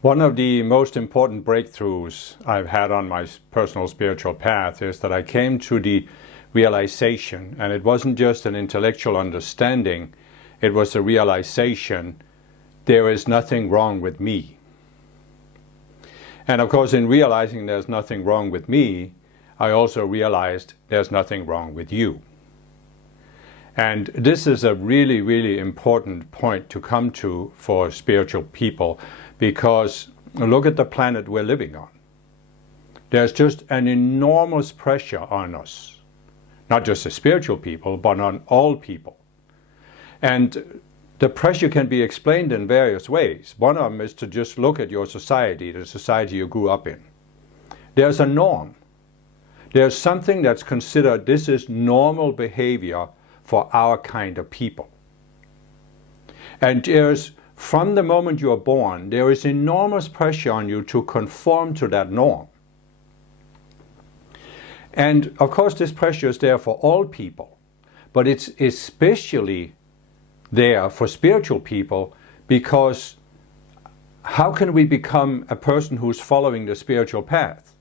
One of the most important breakthroughs I've had on my personal spiritual path is that I came to the realization, and it wasn't just an intellectual understanding, it was a realization, there is nothing wrong with me. And of course, in realizing there's nothing wrong with me, I also realized there's nothing wrong with you. And this is a really, really important point to come to for spiritual people, because look at the planet we're living on. There's just an enormous pressure on us, not just the spiritual people, but on all people. And the pressure can be explained in various ways. One of them is to just look at your society, the society you grew up in. There's a norm. There's something that's considered this is normal behavior for our kind of people. And from the moment you are born, there is enormous pressure on you to conform to that norm. And of course this pressure is there for all people, but it's especially there for spiritual people, because how can we become a person who's following the spiritual path?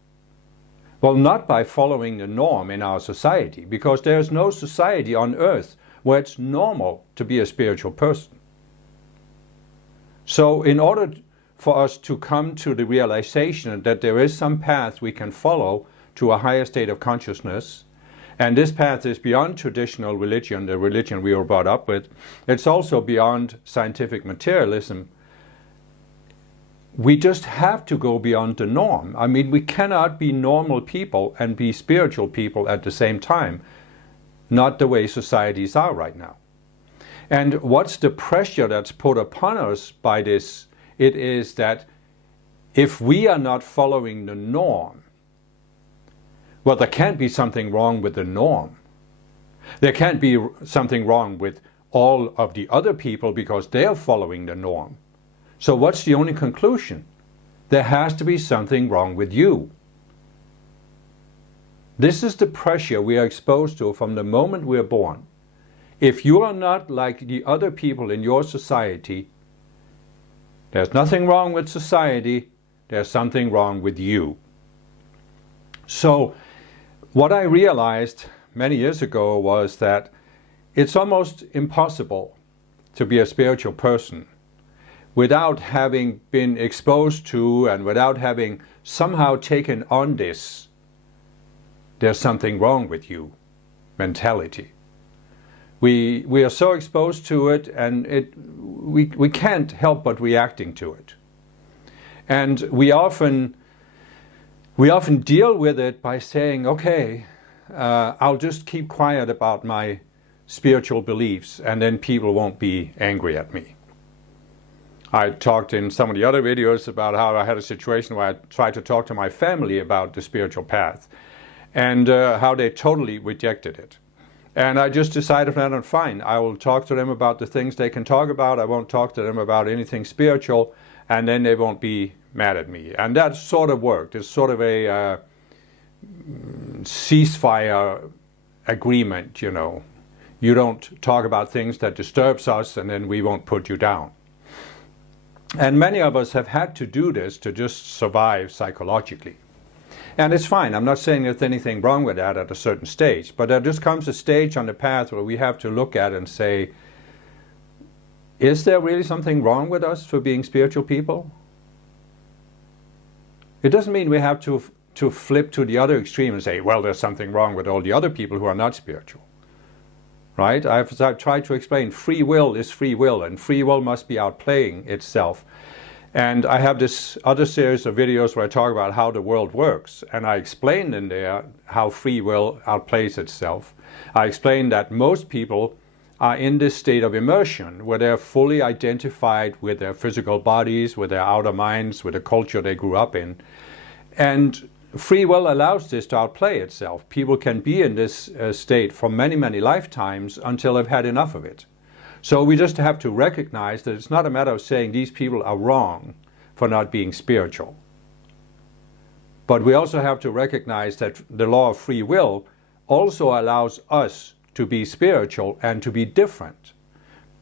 Well, not by following the norm in our society, because there's no society on earth where it's normal to be a spiritual person. So in order for us to come to the realization that there is some path we can follow to a higher state of consciousness, and this path is beyond traditional religion, the religion we were brought up with, it's also beyond scientific materialism, we just have to go beyond the norm. I mean, we cannot be normal people and be spiritual people at the same time, not the way societies are right now. And what's the pressure that's put upon us by this? It is that if we are not following the norm, well, there can't be something wrong with the norm. There can't be something wrong with all of the other people because they're following the norm. So what's the only conclusion? There has to be something wrong with you. This is the pressure we are exposed to from the moment we are born. If you are not like the other people in your society, there's nothing wrong with society, there's something wrong with you. So what I realized many years ago was that it's almost impossible to be a spiritual person without having been exposed to and without having somehow taken on this "there's something wrong with you" mentality. We are so exposed to it, and we can't help but reacting to it. And we often deal with it by saying, okay, I'll just keep quiet about my spiritual beliefs, and then people won't be angry at me. I talked in some of the other videos about how I had a situation where I tried to talk to my family about the spiritual path, and how they totally rejected it. And I just decided that fine, I will talk to them about the things they can talk about. I won't talk to them about anything spiritual, and then they won't be mad at me. And that sort of worked. It's sort of a ceasefire agreement, you know. You don't talk about things that disturbs us, and then we won't put you down. And many of us have had to do this to just survive psychologically. And it's fine. I'm not saying there's anything wrong with that at a certain stage, but there just comes a stage on the path where we have to look at and say, is there really something wrong with us for being spiritual people? It doesn't mean we have to flip to the other extreme and say, well, there's something wrong with all the other people who are not spiritual. Right? I've tried to explain free will is free will, and free will must be outplaying itself. And I have this other series of videos where I talk about how the world works, and I explain in there how free will outplays itself. I explain that most people are in this state of immersion where they're fully identified with their physical bodies, with their outer minds, with the culture they grew up in. And free will allows this to outplay itself. People can be in this state for many, many lifetimes until they've had enough of it. So we just have to recognize that it's not a matter of saying these people are wrong for not being spiritual. But we also have to recognize that the law of free will also allows us to be spiritual and to be different.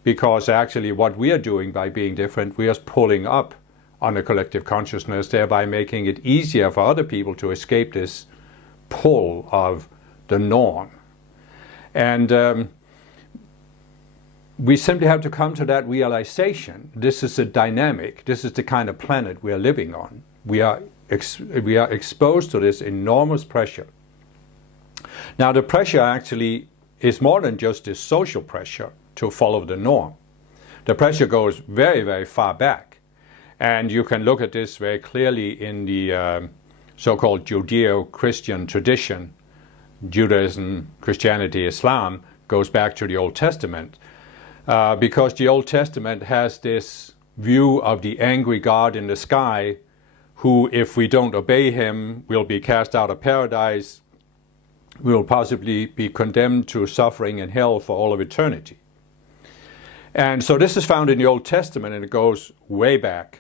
Because actually what we are doing by being different, we are pulling up on the collective consciousness, thereby making it easier for other people to escape this pull of the norm. And we simply have to come to that realization. This is a dynamic. This is the kind of planet we are living on. We are exposed to this enormous pressure. Now, the pressure actually is more than just this social pressure to follow the norm. The pressure goes very, very far back. And you can look at this very clearly in the so-called Judeo-Christian tradition. Judaism, Christianity, Islam goes back to the Old Testament. Because the Old Testament has this view of the angry God in the sky, who, if we don't obey him, will be cast out of paradise, will possibly be condemned to suffering in hell for all of eternity. And so this is found in the Old Testament, and it goes way back.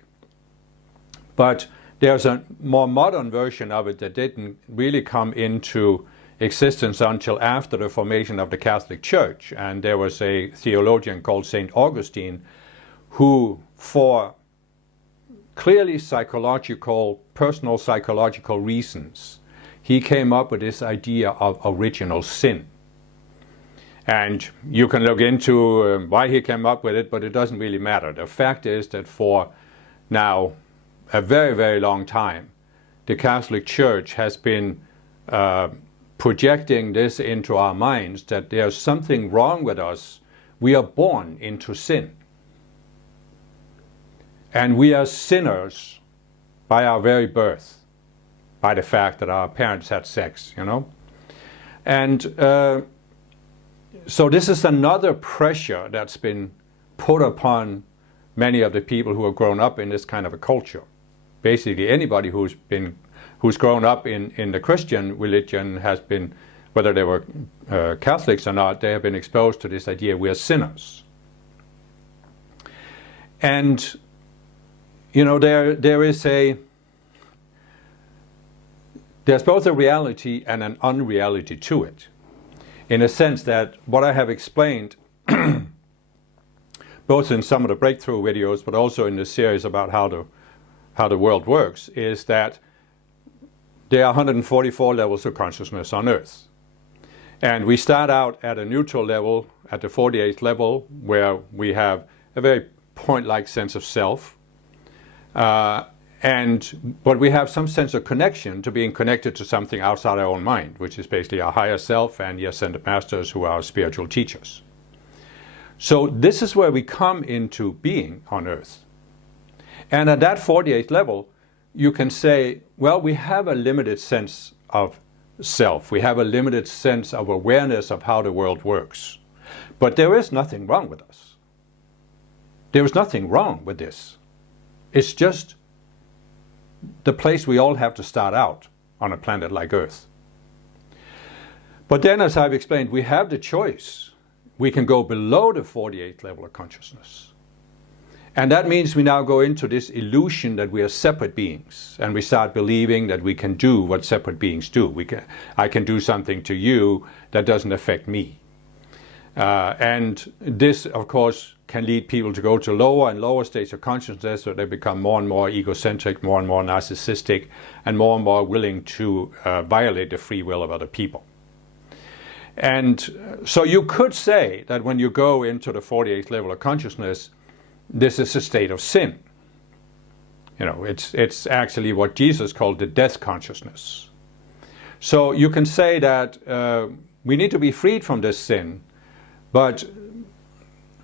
But there's a more modern version of it that didn't really come into existence until after the formation of the Catholic Church. And there was a theologian called St. Augustine who, for clearly personal psychological reasons, he came up with this idea of original sin. And you can look into why he came up with it, but it doesn't really matter. The fact is that for now a very, very long time, the Catholic Church has been projecting this into our minds, that there's something wrong with us. We are born into sin. And we are sinners by our very birth, by the fact that our parents had sex, you know. And so this is another pressure that's been put upon many of the people who have grown up in this kind of a culture. Basically, anybody who's grown up in the Christian religion has been, whether they were Catholics or not, they have been exposed to this idea we are sinners. And you know, there's both a reality and an unreality to it, in a sense that what I have explained, both in some of the breakthrough videos, but also in the series about how the world works, is that there are 144 levels of consciousness on Earth. And we start out at a neutral level, at the 48th level, where we have a very point-like sense of self. But we have some sense of connection to being connected to something outside our own mind, which is basically our higher self and the ascended masters who are our spiritual teachers. So this is where we come into being on Earth. And at that 48th level, you can say, well, we have a limited sense of self. We have a limited sense of awareness of how the world works. But there is nothing wrong with us. There is nothing wrong with this. It's just the place we all have to start out on a planet like Earth. But then, as I've explained, we have the choice. We can go below the 48th level of consciousness. And that means we now go into this illusion that we are separate beings, and we start believing that we can do what separate beings do. I can do something to you that doesn't affect me. And this, of course, can lead people to go to lower and lower states of consciousness, so they become more and more egocentric, more and more narcissistic, and more willing to violate the free will of other people. And so you could say that when you go into the 48th level of consciousness, this is a state of sin. You know, it's actually what Jesus called the death consciousness. So you can say that we need to be freed from this sin, but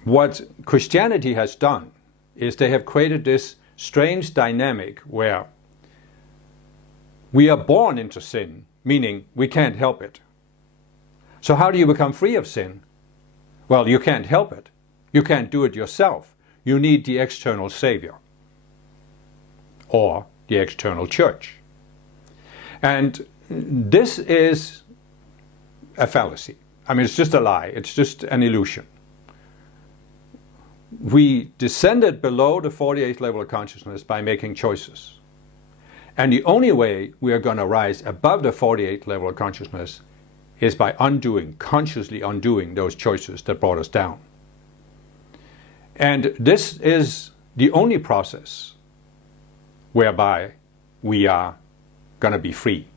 what Christianity has done is they have created this strange dynamic where we are born into sin, meaning we can't help it. So how do you become free of sin? Well, you can't help it. You can't do it yourself. You need the external savior or the external church. And this is a fallacy. I mean, it's just a lie. It's just an illusion. We descended below the 48th level of consciousness by making choices. And the only way we are going to rise above the 48th level of consciousness is by consciously undoing those choices that brought us down. And this is the only process whereby we are going to be free.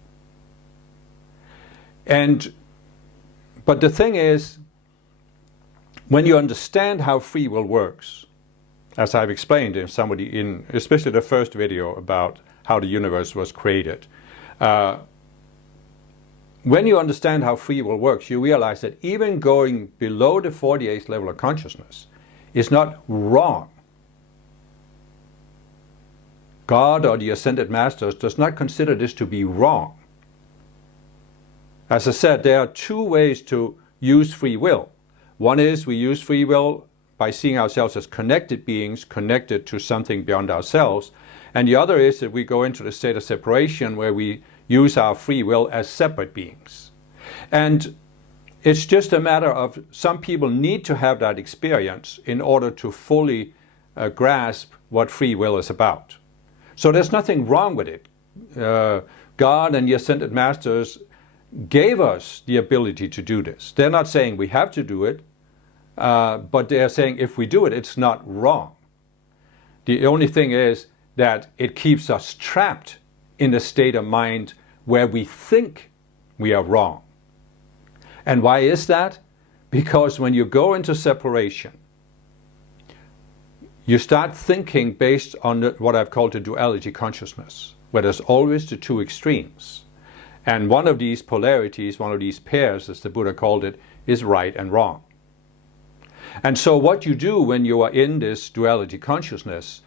But the thing is, when you understand how free will works, as I've explained in especially the first video about how the universe was created, when you understand how free will works, you realize that even going below the 48th level of consciousness is not wrong. God or the Ascended Masters does not consider this to be wrong. As I said, there are two ways to use free will. One is we use free will by seeing ourselves as connected beings, connected to something beyond ourselves. And the other is that we go into the state of separation where we use our free will as separate beings. And it's just a matter of some people need to have that experience in order to fully grasp what free will is about. So there's nothing wrong with it. God and the Ascended Masters gave us the ability to do this. They're not saying we have to do it, but they're saying if we do it, it's not wrong. The only thing is that it keeps us trapped in a state of mind where we think we are wrong. And why is that? Because when you go into separation, you start thinking based on what I've called the duality consciousness, where there's always the two extremes. And one of these polarities, one of these pairs, as the Buddha called it, is right and wrong. And so what you do when you are in this duality consciousness,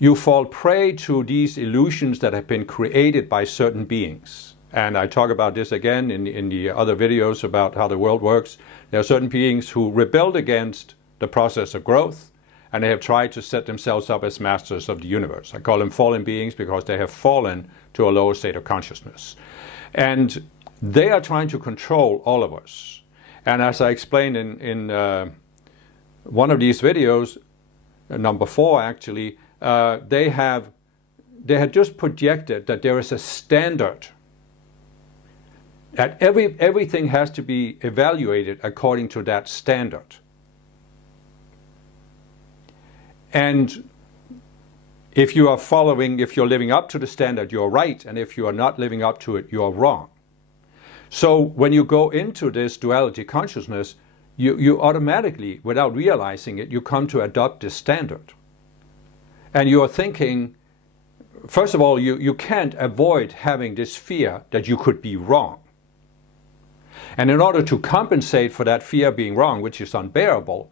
you fall prey to these illusions that have been created by certain beings. And I talk about this again in the other videos about how the world works. There are certain beings who rebelled against the process of growth, and they have tried to set themselves up as masters of the universe. I call them fallen beings because they have fallen to a lower state of consciousness. And they are trying to control all of us. And as I explained in one of these videos, number 4 actually, they had just projected that there is a standard, that everything has to be evaluated according to that standard. And if you are if you're living up to the standard, you're right, and if you are not living up to it, you're wrong. So when you go into this duality consciousness, you automatically, without realizing it, you come to adopt this standard. And you are thinking, first of all, you can't avoid having this fear that you could be wrong. And in order to compensate for that fear being wrong, which is unbearable,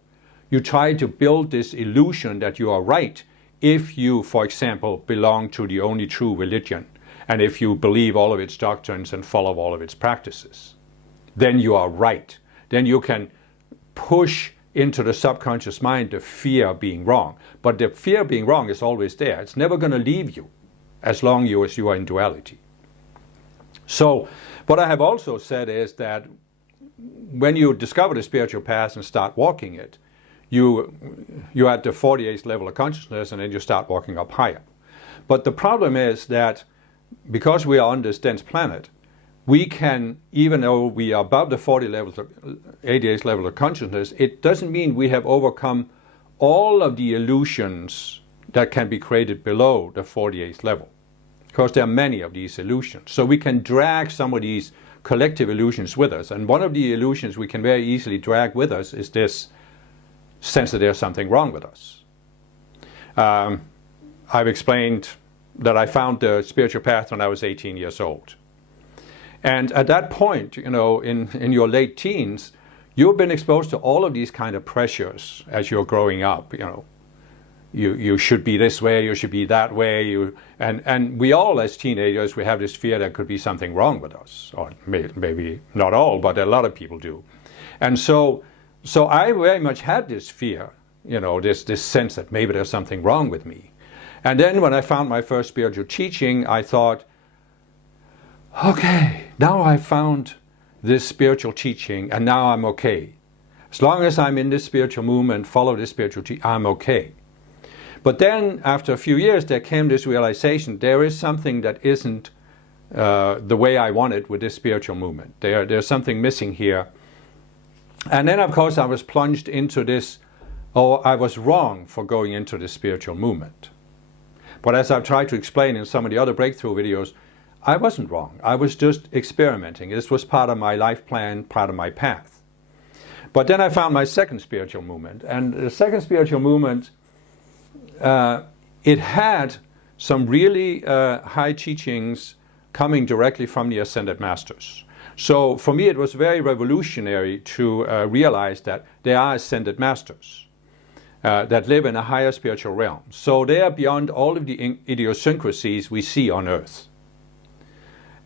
you try to build this illusion that you are right if you, for example, belong to the only true religion, and if you believe all of its doctrines and follow all of its practices. Then you are right. Then you can push into the subconscious mind the fear of being wrong. But the fear of being wrong is always there. It's never going to leave you as long as you are in duality. So what I have also said is that when you discover the spiritual path and start walking it, you're at the 48th level of consciousness, and then you start walking up higher. But the problem is that because we are on this dense planet, we can, even though we are above the 88th level of consciousness, it doesn't mean we have overcome all of the illusions that can be created below the 48th level. Because there are many of these illusions. So we can drag some of these collective illusions with us. And one of the illusions we can very easily drag with us is this sense that there's something wrong with us. I've explained that I found the spiritual path when I was 18 years old. And at that point, in your late teens, you've been exposed to all of these kind of pressures as you're growing up. You should be this way, you should be that way. And we all, as teenagers, we have this fear there could be something wrong with us. Or maybe not all, but a lot of people do. And so I very much had this fear, this sense that maybe there's something wrong with me. And then when I found my first spiritual teaching, I thought, okay, now I found this spiritual teaching, and now I'm okay. As long as I'm in this spiritual movement, follow this spiritual teaching, I'm okay. But then, after a few years, there came this realization, there is something that isn't the way I want it with this spiritual movement. There's something missing here. And then, of course, I was plunged into this, I was wrong for going into this spiritual movement. But as I've tried to explain in some of the other breakthrough videos, I wasn't wrong. I was just experimenting. This was part of my life plan, part of my path. But then I found my second spiritual movement. And the second spiritual movement, it had some really high teachings coming directly from the Ascended Masters. So for me it was very revolutionary to realize that there are Ascended Masters that live in a higher spiritual realm. So they are beyond all of the idiosyncrasies we see on earth.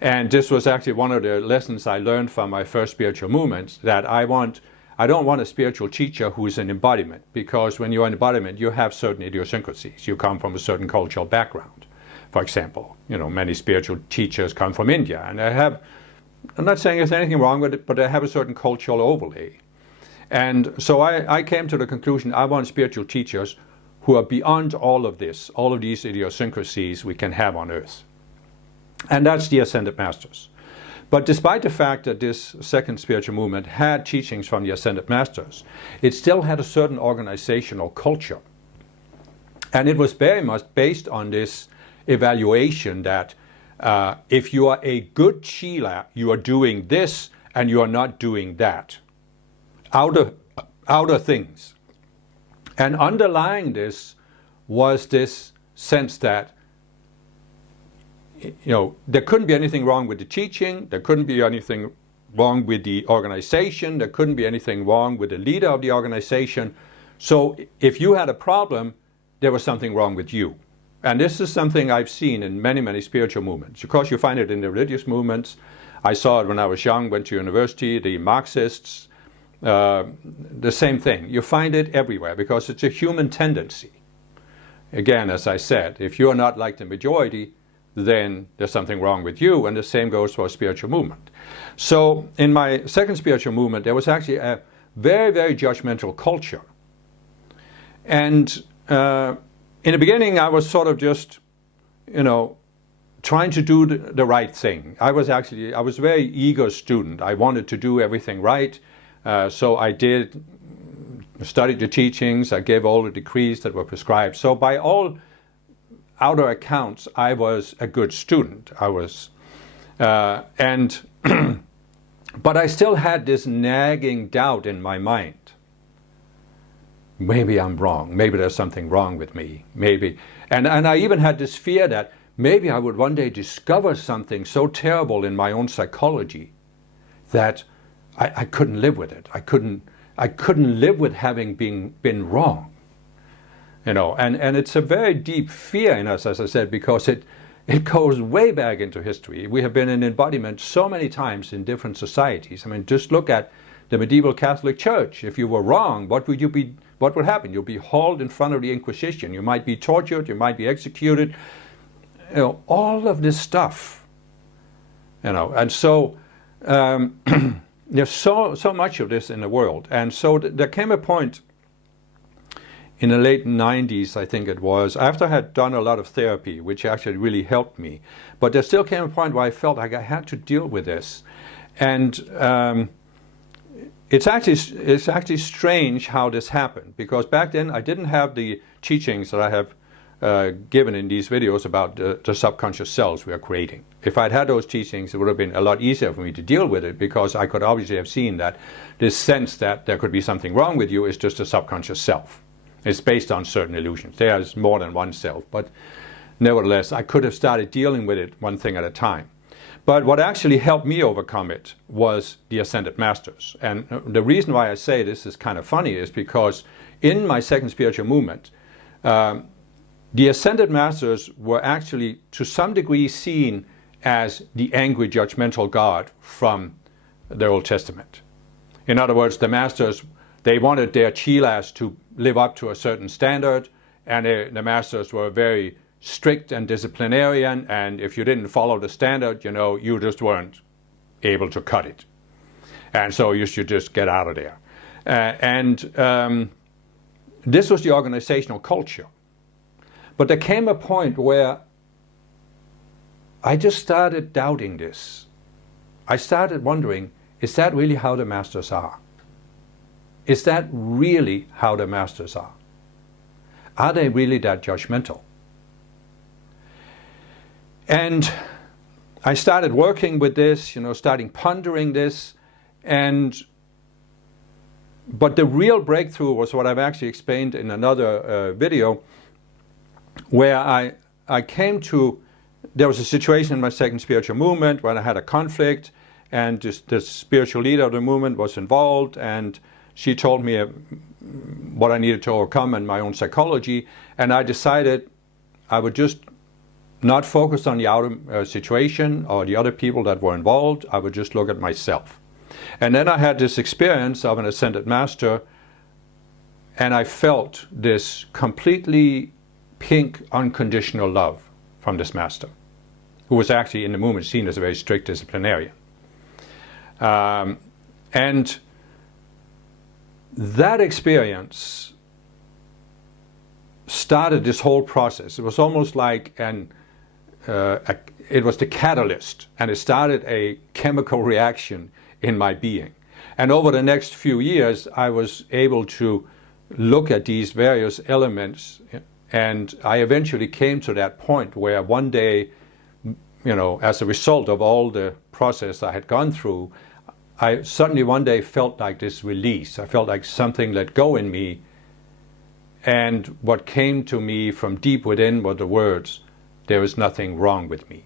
And this was actually one of the lessons I learned from my first spiritual movements, that I don't want a spiritual teacher who is an embodiment, because when you're an embodiment, you have certain idiosyncrasies. You come from a certain cultural background. For example, many spiritual teachers come from India, and I'm not saying there's anything wrong with it, but they have a certain cultural overlay. And so I came to the conclusion, I want spiritual teachers who are beyond all of this, all of these idiosyncrasies we can have on earth. And that's the Ascended Masters. But despite the fact that this second spiritual movement had teachings from the Ascended Masters, it still had a certain organizational culture. And it was very much based on this evaluation that if you are a good Chela, you are doing this and you are not doing that. Outer things. And underlying this was this sense that there couldn't be anything wrong with the teaching, there couldn't be anything wrong with the organization, there couldn't be anything wrong with the leader of the organization. So if you had a problem, there was something wrong with you. And this is something I've seen in many, many spiritual movements. Of course, you find it in the religious movements. I saw it when I was young, went to university, the Marxists, the same thing. You find it everywhere because it's a human tendency. Again, as I said, if you're not like the majority, then there's something wrong with you, and the same goes for a spiritual movement. So in my second spiritual movement, there was actually a very, very judgmental culture. And in the beginning, I was sort of just, trying to do the right thing. I was a very eager student. I wanted to do everything right. So I did study the teachings. I gave all the decrees that were prescribed. So by all outer accounts, I was a good student. But I still had this nagging doubt in my mind. Maybe I'm wrong. Maybe there's something wrong with me. Maybe. And I even had this fear that maybe I would one day discover something so terrible in my own psychology that I couldn't live with it. I couldn't live with having been wrong. And it's a very deep fear in us, as I said, because it goes way back into history. We have been in embodiment so many times in different societies. I mean, just look at the medieval Catholic Church. If you were wrong, what would happen? You'll be hauled in front of the Inquisition. You might be tortured. You might be executed. All of this stuff. And so there's so much of this in the world. And so there came a point in the late 90s, I think it was, after I had done a lot of therapy, which actually really helped me. But there still came a point where I felt like I had to deal with this. And it's actually strange how this happened, because back then I didn't have the teachings that I have given in these videos about the subconscious selves we are creating. If I'd had those teachings, it would have been a lot easier for me to deal with it, because I could obviously have seen that this sense that there could be something wrong with you is just a subconscious self. It's based on certain illusions. There's more than one self, but nevertheless, I could have started dealing with it one thing at a time. But what actually helped me overcome it was the Ascended Masters. And the reason why I say this is kind of funny is because in my second spiritual movement, the Ascended Masters were actually to some degree seen as the angry judgmental God from the Old Testament. In other words, the Masters, they wanted their chelas to live up to a certain standard, and the Masters were very strict and disciplinarian, and if you didn't follow the standard, you just weren't able to cut it. And so you should just get out of there. This was the organizational culture. But there came a point where I just started doubting this. I started wondering, is that really how the Masters are? Is that really how the Masters are? Are they really that judgmental? And I started working with this, starting pondering this, but the real breakthrough was what I've actually explained in another video, where I came to, there was a situation in my second spiritual movement when I had a conflict, and the spiritual leader of the movement was involved, and she told me what I needed to overcome in my own psychology, and I decided I would just not focus on the outer situation or the other people that were involved. I would just look at myself. And then I had this experience of an ascended master, and I felt this completely pink, unconditional love from this master, who was actually in the movement seen as a very strict disciplinarian. And that experience started this whole process. It was almost like it was the catalyst, and it started a chemical reaction in my being. And over the next few years, I was able to look at these various elements, and I eventually came to that point where one day, as a result of all the process I had gone through, I suddenly one day felt like this release. I felt like something let go in me, and what came to me from deep within were the words, "There is nothing wrong with me."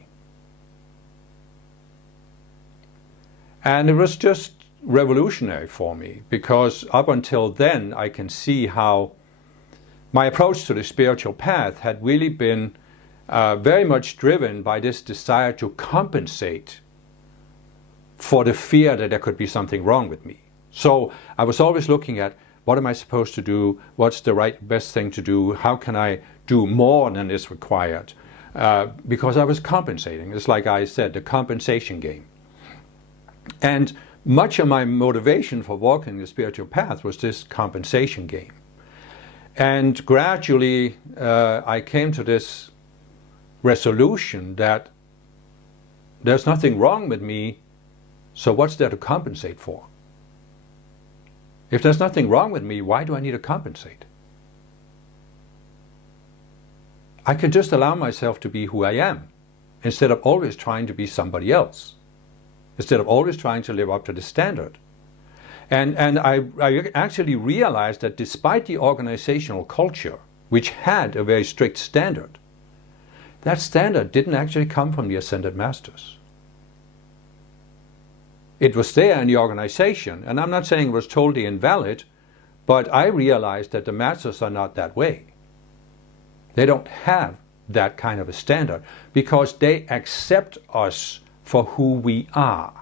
And it was just revolutionary for me, because up until then I can see how my approach to the spiritual path had really been very much driven by this desire to compensate for the fear that there could be something wrong with me. So I was always looking at, what am I supposed to do? What's the best thing to do? How can I do more than is required? Because I was compensating. It's like I said, the compensation game. And much of my motivation for walking the spiritual path was this compensation game. And gradually I came to this resolution that there's nothing wrong with me, so what's there to compensate for? If there's nothing wrong with me, why do I need to compensate? I can just allow myself to be who I am, instead of always trying to be somebody else, instead of always trying to live up to the standard. And I actually realized that despite the organizational culture, which had a very strict standard, that standard didn't actually come from the Ascended Masters. It was there in the organization, and I'm not saying it was totally invalid, but I realized that the Masters are not that way. They don't have that kind of a standard, because they accept us for who we are.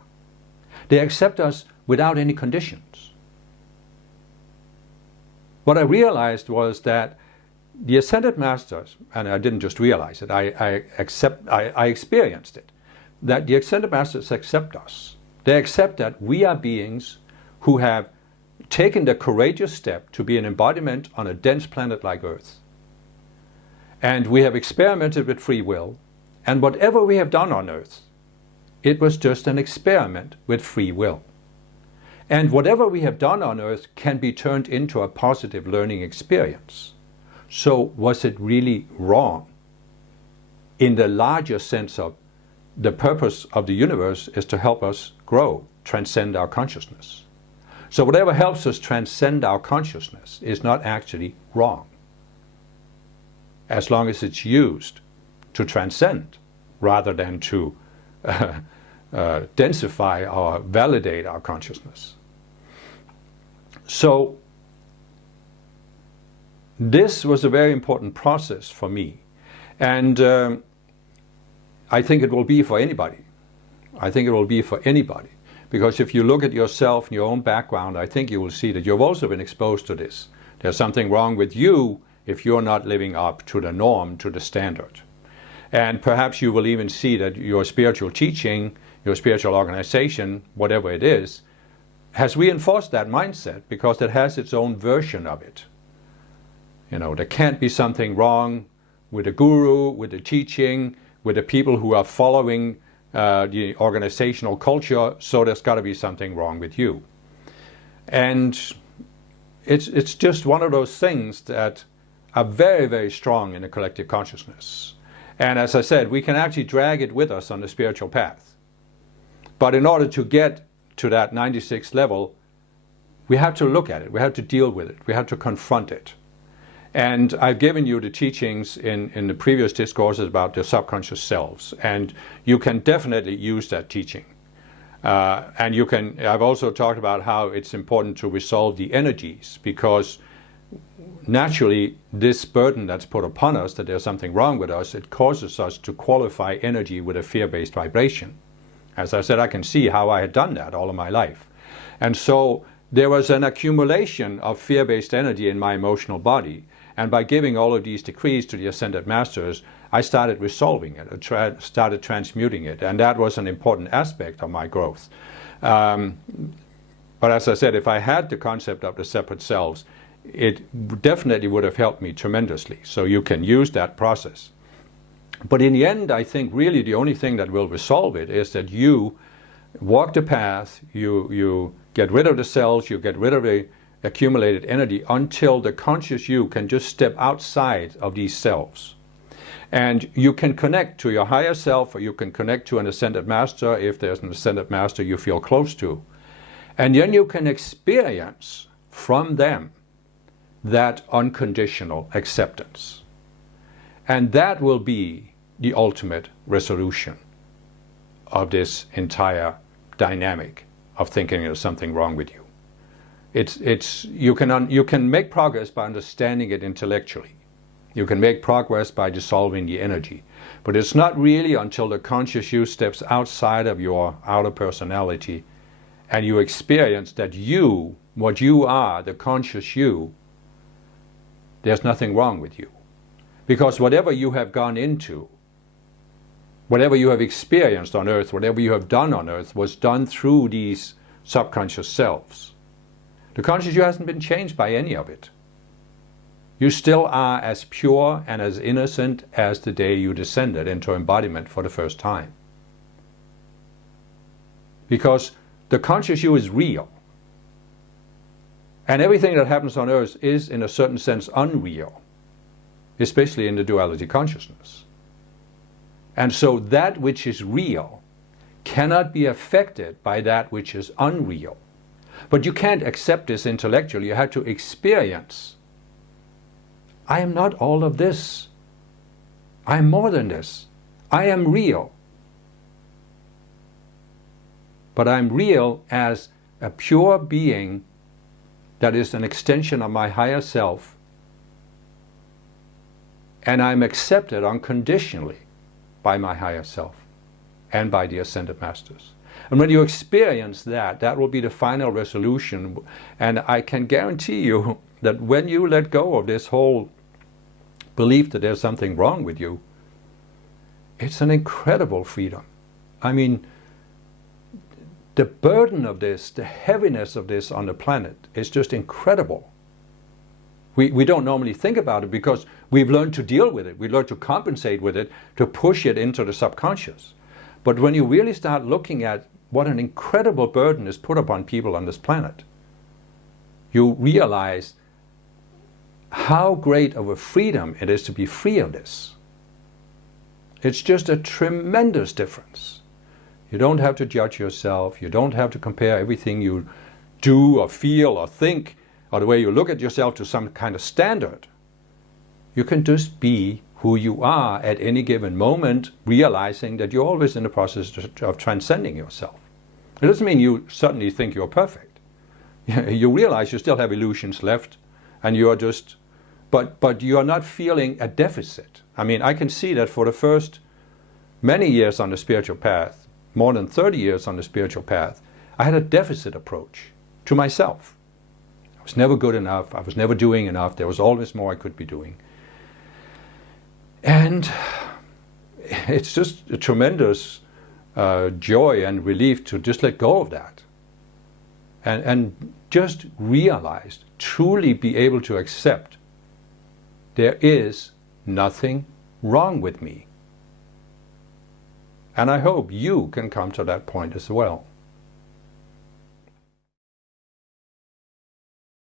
They accept us without any conditions. What I realized was that the Ascended Masters, and I didn't just realize it, I experienced it, that the Ascended Masters accept us. They accept that we are beings who have taken the courageous step to be an embodiment on a dense planet like Earth. And we have experimented with free will, and whatever we have done on Earth, it was just an experiment with free will. And whatever we have done on Earth can be turned into a positive learning experience. So was it really wrong? In the larger sense of the purpose of the universe is to help us grow, transcend our consciousness. So whatever helps us transcend our consciousness is not actually wrong, as long as it's used to transcend rather than to densify or validate our consciousness. So this was a very important process for me, and I think it will be for anybody. I think it will be for anybody, because if you look at yourself and your own background, I think you will see that you've also been exposed to this. There's something wrong with you if you're not living up to the norm, to the standard. And perhaps you will even see that your spiritual teaching, your spiritual organization, whatever it is, has reinforced that mindset, because it has its own version of it. There can't be something wrong with the guru, with the teaching, with the people who are following the organizational culture, so there's got to be something wrong with you. And it's just one of those things that are very, very strong in the collective consciousness. And as I said, we can actually drag it with us on the spiritual path. But in order to get to that 96th level, we have to look at it, we have to deal with it, we have to confront it. And I've given you the teachings in the previous discourses about the subconscious selves, and you can definitely use that teaching. And I've also talked about how it's important to resolve the energies, because naturally this burden that's put upon us, that there's something wrong with us, it causes us to qualify energy with a fear-based vibration. As I said, I can see how I had done that all of my life. And so there was an accumulation of fear-based energy in my emotional body. And by giving all of these decrees to the Ascended Masters, I started resolving it, started transmuting it. And that was an important aspect of my growth. But as I said, if I had the concept of the separate selves, it definitely would have helped me tremendously. So you can use that process. But in the end, I think really the only thing that will resolve it is that you walk the path, you get rid of the cells, you get rid of the accumulated energy until the conscious you can just step outside of these selves. And you can connect to your higher self, or you can connect to an Ascended Master if there's an Ascended Master you feel close to. And then you can experience from them that unconditional acceptance. And that will be the ultimate resolution of this entire dynamic of thinking there's something wrong with you. You can make progress by understanding it intellectually. You can make progress by dissolving the energy. But it's not really until the conscious you steps outside of your outer personality and you experience that you, what you are, the conscious you, there's nothing wrong with you. Because whatever you have gone into, whatever you have experienced on earth, whatever you have done on earth was done through these subconscious selves. The conscious you hasn't been changed by any of it. You still are as pure and as innocent as the day you descended into embodiment for the first time. Because the conscious you is real. And everything that happens on earth is, in a certain sense, unreal, especially in the duality consciousness. And so that which is real cannot be affected by that which is unreal. But you can't accept this intellectually. You have to experience. I am not all of this. I am more than this. I am real. But I'm real as a pure being that is an extension of my higher self. And I'm accepted unconditionally by my higher self and by the Ascended Masters. And when you experience that, that will be the final resolution. And I can guarantee you that when you let go of this whole belief that there's something wrong with you, it's an incredible freedom. I mean, the burden of this, the heaviness of this on the planet is just incredible. We don't normally think about it because we've learned to deal with it. We learn to compensate with it, to push it into the subconscious. But when you really start looking at what an incredible burden is put upon people on this planet, you realize how great of a freedom it is to be free of this. It's just a tremendous difference. You don't have to judge yourself. You don't have to compare everything you do or feel or think or the way you look at yourself to some kind of standard. You can just be who you are at any given moment, realizing that you're always in the process of transcending yourself. It doesn't mean you suddenly think you're perfect. You realize you still have illusions left, and you are just, but you are not feeling a deficit. I mean, I can see that for the first many years on the spiritual path, more than 30 years on the spiritual path, I had a deficit approach to myself. I was never good enough. I was never doing enough. There was always more I could be doing. And it's just a tremendous joy and relief to just let go of that. And just realize, truly be able to accept there is nothing wrong with me. And I hope you can come to that point as well.